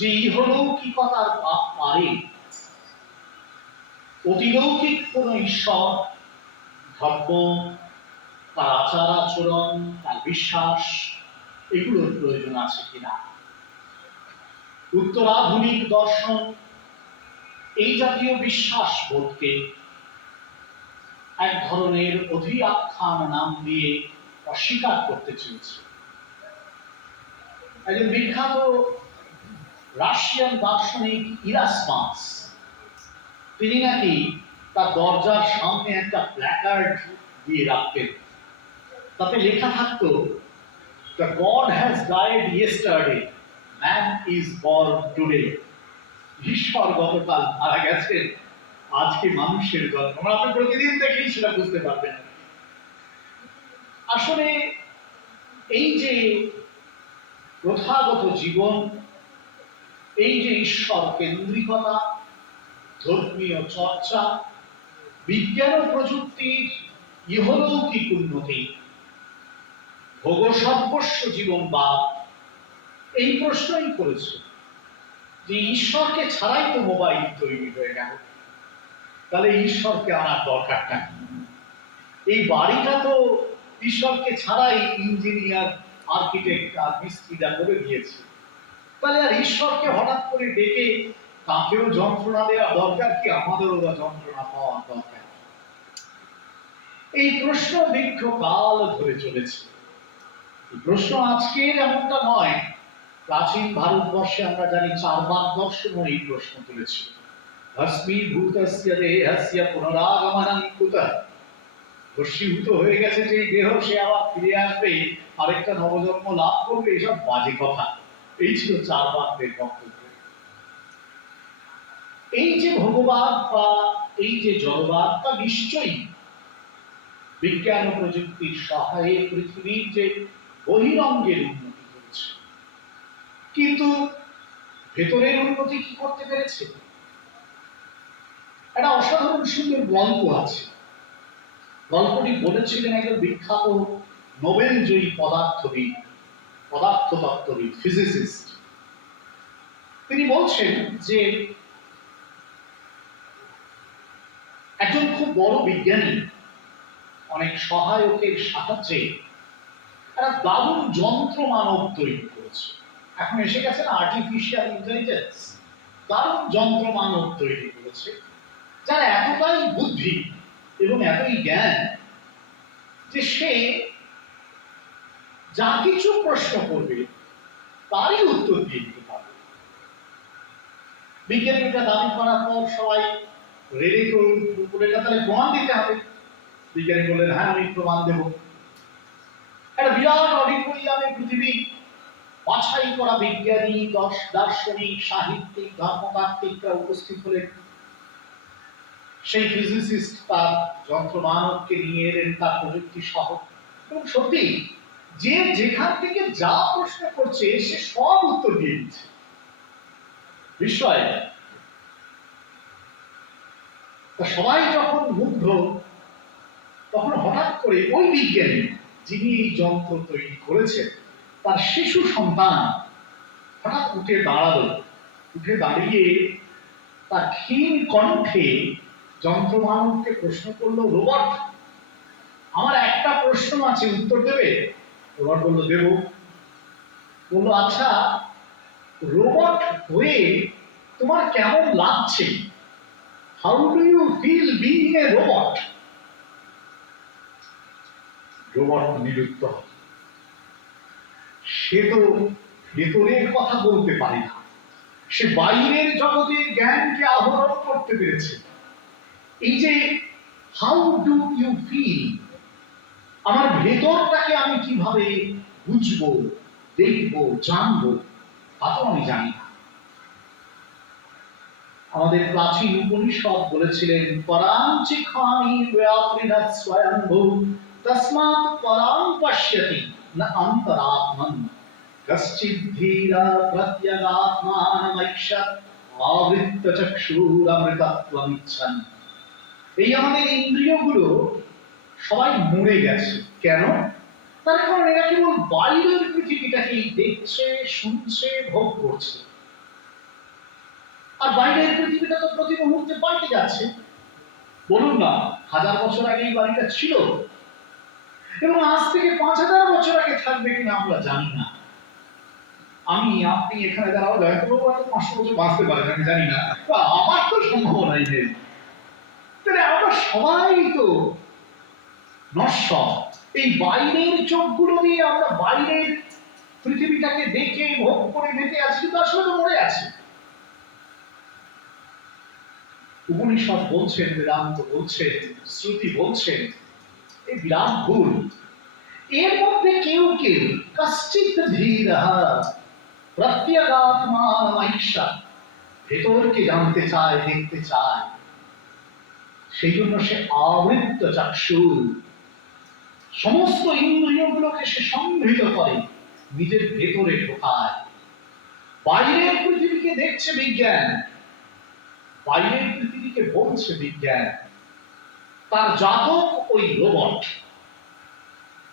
যে ইহলৌকিকতার পাপ পারে অতিলৌকিক কোন ঈশ্বর, ধর্ম, তার আচার আচরণ, তার বিশ্বাস, এগুলোর প্রয়োজন আছে কিনা। উত্তরাধুনিক দর্শন এই জাতীয় বিশ্বাস বোধকে এক ধরনের অধিআখ্যান নাম দিয়ে অস্বীকার করতে চেয়েছে। একজন বিখ্যাত রাশিয়ান দার্শনিক ইরাসমাস, তিনি নাকি তার দরজার সামনে একটা প্ল্যাকার্ড দিয়ে রাখতেন, তাতে লেখা থাকতো, "The God has died yesterday, man is born today." ঈশ্বর গতকাল মারা গেছেন, আজকে মানুষের জন্ম। আপনি প্রতিদিন দেখেই সেটা বুঝতে পারবেন। আসলে এই যে প্রথাগত জীবন, এই যে ঈশ্বর কেন্দ্রিকতা, ধর্মীয় চর্চা, বিজ্ঞান ও প্রযুক্তির ইহলৌকিক উন্নতি, ভোগসর্বস্ব জীবনবাদ, এই প্রশ্নই করেছে যে ঈশ্বরকে ছাড়াই তো মোবাইল তৈরি হয়ে গেল, তাহলে ঈশ্বরকে আনার দরকারটা কি? এই বাড়িটা তো ঈশ্বরকে ছাড়াই ইঞ্জিনিয়ার, আর্কিটেক্ট আর মিস্ত্রিরা করে দিয়েছে, তাহলে আর ঈশ্বরকে হঠাৎ করে ডেকে তাকেও যন্ত্রণা দেওয়া দরকার কি? আমাদেরও যন্ত্রণা পাওয়ার দরকার। এই প্রশ্ন দীর্ঘকাল ধরে চলেছে। এই প্রশ্ন আজকের এমনটা নয়। প্রাচীন ভারতবর্ষে আমরা জানি চার্বাক দর্শনও এই প্রশ্ন তুলেছিল। ভস্মীভূতস্য দেহস্য পুনরাগমনং কুতঃ? ভস্মীভূত হয়ে গেছে যে দেহ, সে আবার ফিরে আসবে, আরেকটা নবজন্ম লাভ করবে, এসব বাজে কথা। এই ছিল চার্বাকদের বক্তব্য। এই যে ভোগবাদ বা এই যে জড়বাদ, তা নিশ্চয়ই বিজ্ঞান ও প্রযুক্তির সহায়ে পৃথিবীর যে বহিরঙ্গের উন্নতি করেছে, কিন্তু ভেতরের উন্নতি কি করতে পেরেছে? একটা অসাধারণ সুন্দর গল্প আছে। গল্পটি বলেছিলেন একজন বিখ্যাত নোবেল জয়ী পদার্থবিদ, পদার্থতত্ত্ববিদ, ফিজিসিস্ট। তিনি বলছেন যে একজন খুব বড় বিজ্ঞানী অনেক সহায়কের সাহায্যে একটা দারুণ যন্ত্র মানব তৈরি করেছে। এখন এসে গেছে না আর্টিফিশিয়াল ইন্টেলিজেন্স, দারুণ যন্ত্র মানব তৈরি করেছে, যার এতটাই বুদ্ধি এবং এতই জ্ঞান যে সে যা কিছু প্রশ্ন করবে তারই উত্তর দিয়ে দিতে পারবে। বিজ্ঞানীরা দাবি করার পর সবাই রেডি করে, তাহলে প্রমাণ দিতে হবে। বিজ্ঞানী বললেন, হ্যাঁ আমি প্রমাণ দেব। একটা বিরাট অডিটোরিয়ামে পৃথিবী বাছাই করা বিজ্ঞানী, দার্শনিক, সাহিত্যিক, ধর্মতাত্ত্বিকরা উপস্থিত হলেন। সেই ফিজিসিস্ট তার যন্ত্র মানবকে নিয়ে এলেন, তার প্রযুক্তি সহ। এবং সত্যি যে যেখান থেকে যা প্রশ্ন করছে সে সব উত্তর দিয়ে দিচ্ছে। বিস্ময়। সবাই যখন মুগ্ধ, তখন হঠাৎ করে ওই বিজ্ঞানী যিনি এই যন্ত্র তৈরি করেছেন, তার শিশু সন্তান হঠাৎ উঠে দাঁড়ালো। উঠে দাঁড়িয়ে তার ক্ষীণ কণ্ঠে যন্ত্র মানবকে প্রশ্ন করলো, রোবট, আমার একটা প্রশ্ন আছে, উত্তর দেবে? রোবট বললো, দেব। বললো, আচ্ছা, রোবট হয়ে তোমার কেমন লাগছে? How do you feel being a robot? Robot নিরুত্তর। সে তো ভেতরের কথা বলতে পারে না, সে বাইরের জগতের জ্ঞানকে আহরণ করতে পেরেছে। এই যে হাউ ডু ইউ ফিল, আমার ভেতরটাকে আমি কিভাবে বুঝবো, দেখবো, জানবো, তা তো আমি জানি না। আমাদের প্রাচীন উপনিষদ বলেছিলেন, পরাঞ্চি খানি ব্যাপৃণাৎ স্বয়ম্ভু তস্মাৎ পরাং পশ্যতি না অন্তরাত্মন কশ্চিৎ ধীরা প্রত্যগাত্মানমৈক্ষত আবৃত্ত চক্ষুরমৃতত্বমিচ্ছন। এই আমাদের ইন্দ্রিয়গুলো সবাই মরে গেছে। কেন? তার কারণ এরা কেবল বাইরের পৃথিবীটাকেই দেখছে, শুনছে, ভোগ করছে। ঠিক আছে, বলুন না 1000 বছর আগে এই বাড়িটা ছিল, এবং আজ থেকে 5000 বছর আগে থাকবে কিনা আমরা জানি না। আমি আপনি এখানে দাঁড়াও, হয়তো 500 বছর বাঁচতে পারেন, আমি জানি না, আমার তো সম্ভাবনাই নেই। তাহলে আমরা সবাই তো নশ্বর। এই বাইরের চোখগুলো দিয়ে আমরা বাইরের পৃথিবীটাকে দেখে ভোগ করে বেঁচে আছি, কিন্তু আসলে তো মরে আছি। উপনিষদ বলছেন, বেদান্ত বলছেন, শ্রুতি বলছেন, এই বিরাট ভুল। এর মধ্যে কেউ কেউ কশ্চিৎ ধীরঃ প্রত্যগাত্মানমৈক্ষা, ভেতরকে জানতে চায়, দেখতে চায়, সেই জন্য সে আবৃত্ত চক্ষু, সমস্ত ইন্দ্রিয়গুলোকে সে সংহৃত করে, নিজের ভেতরে ঢোকায়। বাইরের পৃথিবীকে দেখছে বিজ্ঞান, বাইরের পৃথিবীকে বলছে বিজ্ঞান, তার জাতক ওই রোবট,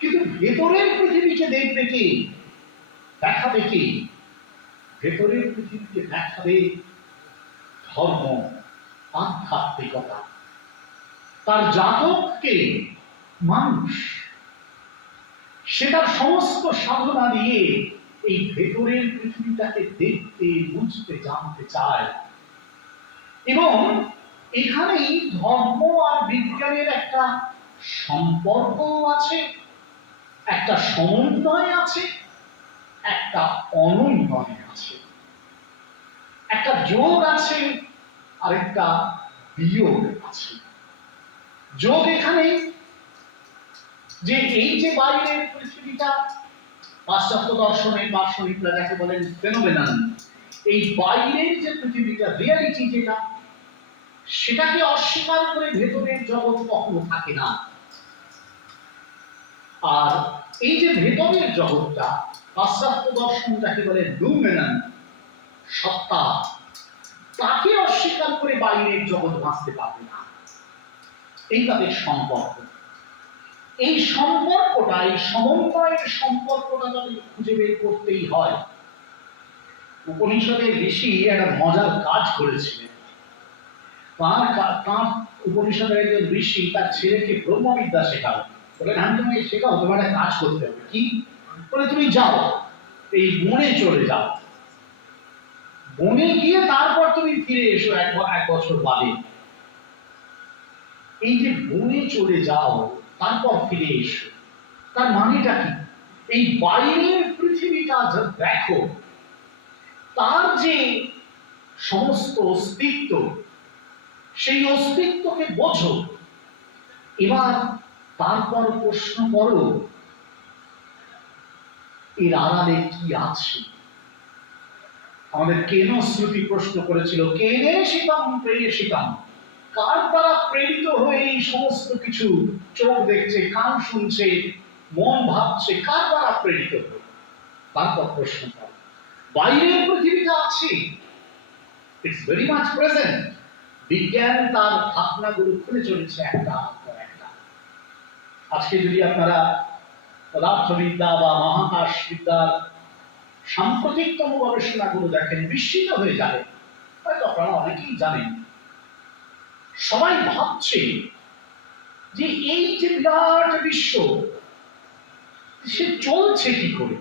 কিন্তু ভেতরের পৃথিবীকে দেখবে কি, দেখাবে কি? ভেতরের পৃথিবীকে দেখাবে ধর্ম, আধ্যাত্মিকতা। তার জাতককে মানুষ, সে তার সমস্ত সাধনা দিয়ে এই ভেতরের পৃথিবীটাকে দেখতে, বুঝতে, জানতে চায়। এবং এখানেই ধর্ম আর বিজ্ঞানের একটা সম্পর্ক আছে, একটা সমন্বয় আছে, একটা অনুন্নয় আছে, একটা যোগ আছে, আরেকটা বিয়োগ আছে। যোগ এখানে যে এই যে বাইরের পৃথিবীটা, পাশ্চাত্য দর্শনের দার্শনিকরা যাকে বলেন ফেনোমেনন, এই বাইরের যে পৃথিবীটা, রিয়ালিটি যেটা, সেটাকে অস্বীকার করে ভেতরের জগৎ কখনো থাকে না। আর এই যে ভেতরের জগৎটা, পাশ্চাত্য দর্শন যাকে বলে লুমেনন, সত্তা, তাকে অস্বীকার করে বাইরের জগৎ বাঁচতে পারবে না। এই তাদের সম্পর্ক। এই সম্পর্কটা, এই সমন্বয়ের সম্পর্কটা তাদের খুঁজে বের করতেই হয়। উপনিষদের ঋষি একটা মজার কাজ করেছিলেন। তার উপনিষদের একজন ঋষি তার ছেলেকে ব্রহ্মবিদ্যা শেখাবে। বলেন, আমি তোমাকে শেখাও, তোমার একটা কাজ করতে হবে। কি? বলে, তুমি যাও, এই বনে চলে যাও, বনে গিয়ে তারপর তুমি ফিরে এসো 1 বছর বাদে। এই যে বনে চলে যাও তারপর ফিরে এসো, তার মানেটা কি? এই বাইরের পৃথিবীটা দেখো, তার যে সমস্ত অস্তিত্ব, সেই অস্তিত্বকে বোঝো, এবার তারপর প্রশ্ন করো এর আড়ালে কি আছে। আমাদের কেন শ্রুতি প্রশ্ন করেছিল, কেনে শিতাম প্রেয়সিতাম, কার দ্বারা প্রেরিত হয়ে এই সমস্ত কিছু চোখ দেখছে, কান শুনছে, মন ভাবছে, কার দ্বারা প্রেরিত হয়ে? তারপর প্রশ্ন করো। বাইরের পৃথিবীটা আছে, ইটস ভেরি মাচ প্রেজেন্ট। বিজ্ঞান তার ভাবনাগুলো খুলে চলেছে একটা পর একটা। আজকে যদি আপনারা পদার্থবিদ্যা বা মহাকাশ বিদ্যার সাম্প্রতিকতম গবেষণাগুলো দেখেন, বিস্মিত হয়ে যাবে। হয়তো আপনারা অনেকেই জানেন, সবাই ভাবছে যে এই যে বিরাট বিশ্ব, সে চলছে কি করে,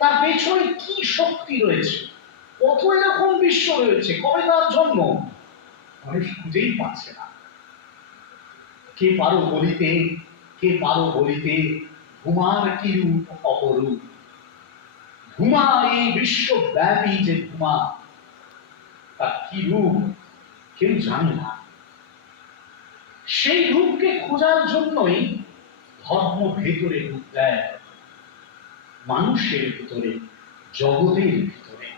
তার পেছনে কি শক্তি রয়েছে, কত এরকম বিশ্ব রয়েছে, কবে তার জন্ম, মানুষ খুঁজেই পাচ্ছে না। কে পারো বলিতে, কে পারো বলিতে, ভূমার কি রূপ অপরূপ। ভূমা, এই বিশ্বব্যাপী যে ভূমা, তার কি রূপ কেউ জানে না। সেই রূপকে খোঁজার জন্যই ধর্ম ভেতরে রূপ দেয়, মানুষের ভিতরে, জগতের ভিতরে।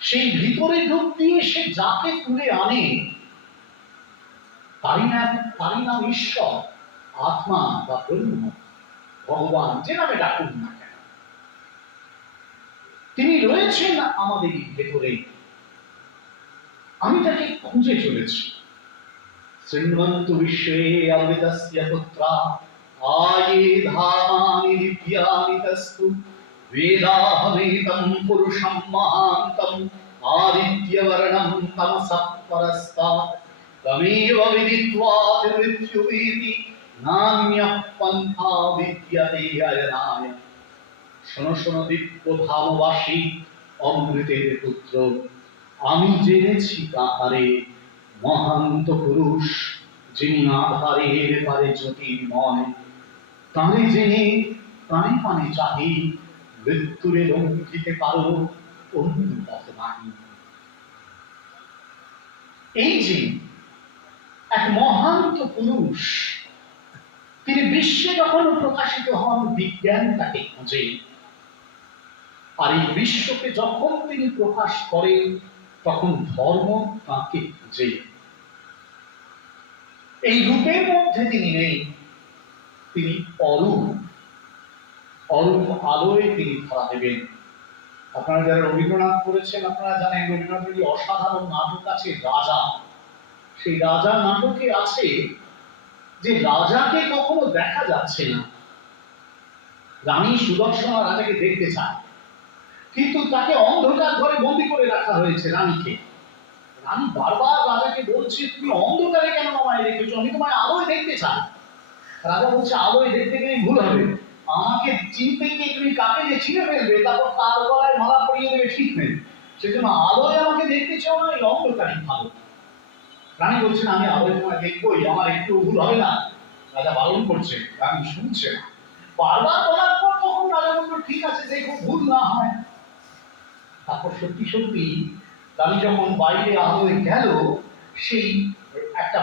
সেই ভিতরে রূপ দিয়ে সে যাকে তুলে আনে, তারই নাম ঈশ্বর, আত্মা বা ব্রহ্ম, ভগবান, যে নামে ডাকুন না কেন। তিনি রয়েছেন আমাদের ভেতরে, আমি তাকে খুঁজে চলেছি। শৃণ্বন্তু বিশ্বে অমৃতস্য পুত্রা, আয়ে ধামানি দিব্যানি তস্তু, বেদাহমেতং পুরুষম মহান্তম, आदित्यवर्णं तमसः परस्तात् तमेव विदित्वा मृत्युमेति नान्यः पन्था विद्यते अयनाय। শোনো শোনো দিব্য ধামবাসী অমৃতের পুত্র, আমি জেনেছি তাহারে মহান্ত পুরুষ, যিনি আধারের পারে জ্যোতির্ময়। তাঁরে জেনে প্রাণে প্রাণে চাহি, মৃত্যুরে লঙ্ঘিতে পারো অন্য পথ নাহি। এই যে এক মহান্ত পুরুষ, তিনি বিশ্বে যখন প্রকাশিত হন বিজ্ঞান তাকে খোঁজে, আর এই বিশ্বকে যখন তিনি প্রকাশ করেন তখন ধর্ম তাকে খুঁজে। এই রূপের মধ্যে তিনি নেই, তিনি অরূপ, অরূপ আলোয় তিনি ধরা দেবেন। আপনারা যারা রবীন্দ্রনাথ পড়েছেন আপনারা জানেন রবীন্দ্রনাথের অসাধারণ নাটক আছে রাজা। সেই রাজা নাটকে আছে যে রাজাকে কখনো দেখা যাচ্ছে না। রানী সুদর্শনা রাজাকে দেখতে চায়, কিন্তু তাকে অন্ধকার ঘরে বন্দি করে রাখা হয়েছে রানীকে। রানী বারবার রাজাকে বলছে, তুমি অন্ধকারে কেন আমায় রেখেছো, আমি তোমায় আলোয় দেখতে চাই। রাজা বলছে, আলোয় দেখতে গেলে ভুল হবে, আমাকে চিনতে গিয়ে তুমি কাকে যে চিনে ফেলবে, তারপর তার গলায় মালা পরিয়ে দেবে, ঠিক নেই। সেজন্য আলোয় আমাকে দেখতে চাও না, এই অন্ধকারই ভালো। রানী বলছেন, আমি আলোয় তোমায় দেখবোই, আমার একটু ভুল হবে না। রাজা বারণ করছে, রানী শুনছে না। বারবার বলার পর তখন রাজা বলল, ঠিক আছে দেখো ভুল না হয়। তারপর সত্যি সত্যি রানী যখন বাইরে আলোয় গেল, সেই একটা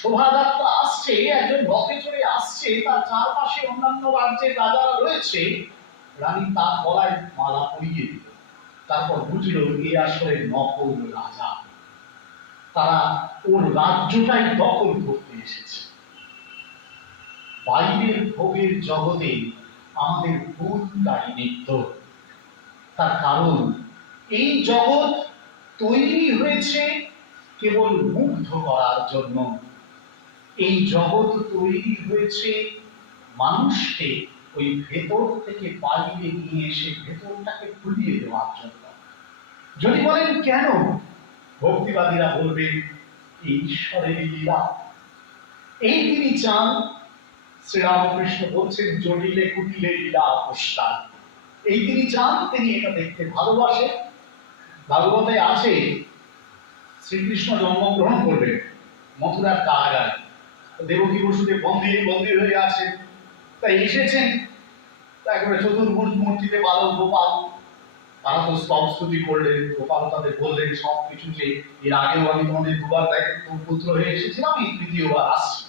শোভাযাত্রা আসছে, একজন রথে চড়ে আসছে, তার চারপাশে অন্যান্য রাজ্যের রাজারা রয়েছে। রানী তার গলায় মালা পরিয়ে দিল। তারপর বুঝল এ আসলে নকল রাজা, তারা ওর রাজ্যটাই দখল করতে এসেছে। বাইরের ভোগের জগতে আমাদের ভুলটাই নিত্য। তার কারণ এই জগৎ তৈরি হয়েছে কেবল মুগ্ধ করার জন্য। এই জগৎ তৈরি হয়েছে মানুষকে ওই ভেতর থেকে বাইরে নিয়ে এসে ভেতরটাকে ফুলিয়ে দেওয়ার জন্য। যদি বলেন কেন, ভক্তিবাদীরা বলবেন ঈশ্বরের লীলা। এই তিনি চান, শ্রীরামকৃষ্ণ বলছেন জটিলে কুটিলে লীলা পুষ্টান। এই তিনি চান, তিনি এটা দেখতে ভালোবাসে। ভাগবতে আছে শ্রীকৃষ্ণ জন্মগ্রহণ করবেন মথুরার কারাগারে, দেবকী বসুদেব বন্দী হয়ে আছেন, তাই এসেছেন। একবারে চতুর্ভুজ মূর্তিতে বালক গোপাল, তারা তো স্তব স্তুতি করলেন, গোপাল তাদের বললেন সবকিছু, যে এর আগেও আমি তোমাদের দুবার পুত্র হয়ে এসেছিলাম, এই তৃতীয়বার আসছি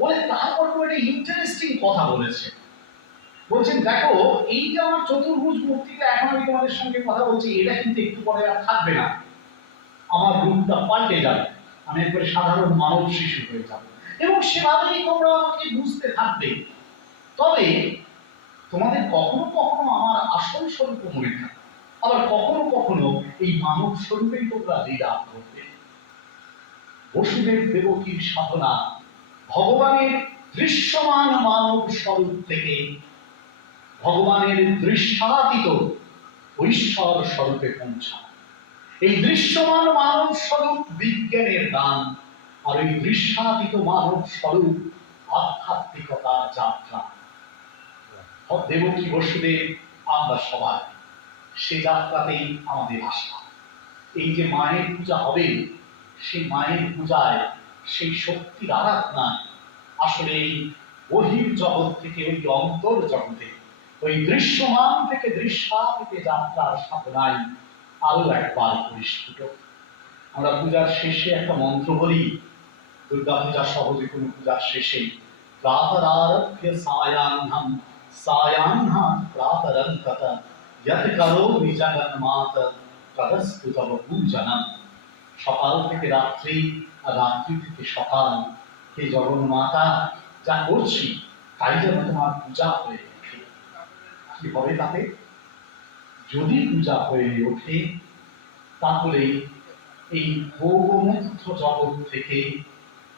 বলে। তারপর তো একটা ইন্টারেস্টিং কথা বলেছে, বলছেন দেখো এই যে আমার চতুর্ভুজ মূর্তিটা এখন আমি তোমাদের সঙ্গে কথা বলছি, এটা কিন্তু একটু পরে আর থাকবে না, আমার রূপটা পাল্টে যাবে, আমি একবারে সাধারণ মানব শিশু হয়ে যাব, এবং সেভাবেই তোমরা আমাকে বুঝতে থাকবে। তবে তোমাদের কখনো কখনো আমার আসল স্বরূপ মনে থাকবে, আবার কখনো কখনো এই মানব স্বরূপেই তোমরা লীলা করবে। বসুদেব দেবকীর সাধনা ভগবানের দৃশ্যমান মানব স্বরূপ থেকে ভগবানের দৃশ্যাতীত ঐশ্বর স্বরূপে পৌঁছা। এই দৃশ্যমান মানব স্বরূপ বিজ্ঞানের দান, আর এই দৃশ্যাতীত মানব স্বরূপ আধ্যাত্মিকতার যাত্রা। দেবকী বসুদেব আমরা সবাই সে যাত্রাতেই আমাদের আশা। এই যে মায়ের পূজা হবে, সেই মায়ের পূজায়, সেই শক্তির আরাধনায় আসলে এই বহির জগৎ থেকে ওই অন্তর জগতে, ওই দৃশ্যমান থেকে দৃশ্যাতীতে যাত্রার সাধনায় আরো একবার পরিস্ফুট। আমরা পূজার শেষে একটা মন্ত্র বলি, দুর্গা পূজা সহজে কোনো পূজার শেষে, প্রাতরারভ্য সায়াহ্নম সায়াহ্নাৎ প্রাতরন্তত যৎ করোমি জগন্মাত তদস্তু তব পূজনম। সকাল থেকে রাত্রি আর রাত্রি থেকে সকাল, হে জগন্মাতা যা করছি তাই যেন তোমার পূজা হয়ে ওঠে। কি হবে তাতে? যদি পূজা হয়ে ওঠে তাহলে এই ভোগমুক্ত জগৎ থেকে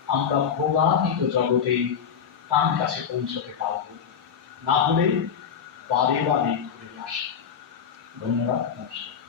আমরা ভোগাতীত জগতে তার কাছে পৌঁছতে পারব, না হলে বারে বারে ঘুরে আসা। ধন্যবাদ, নমস্কার।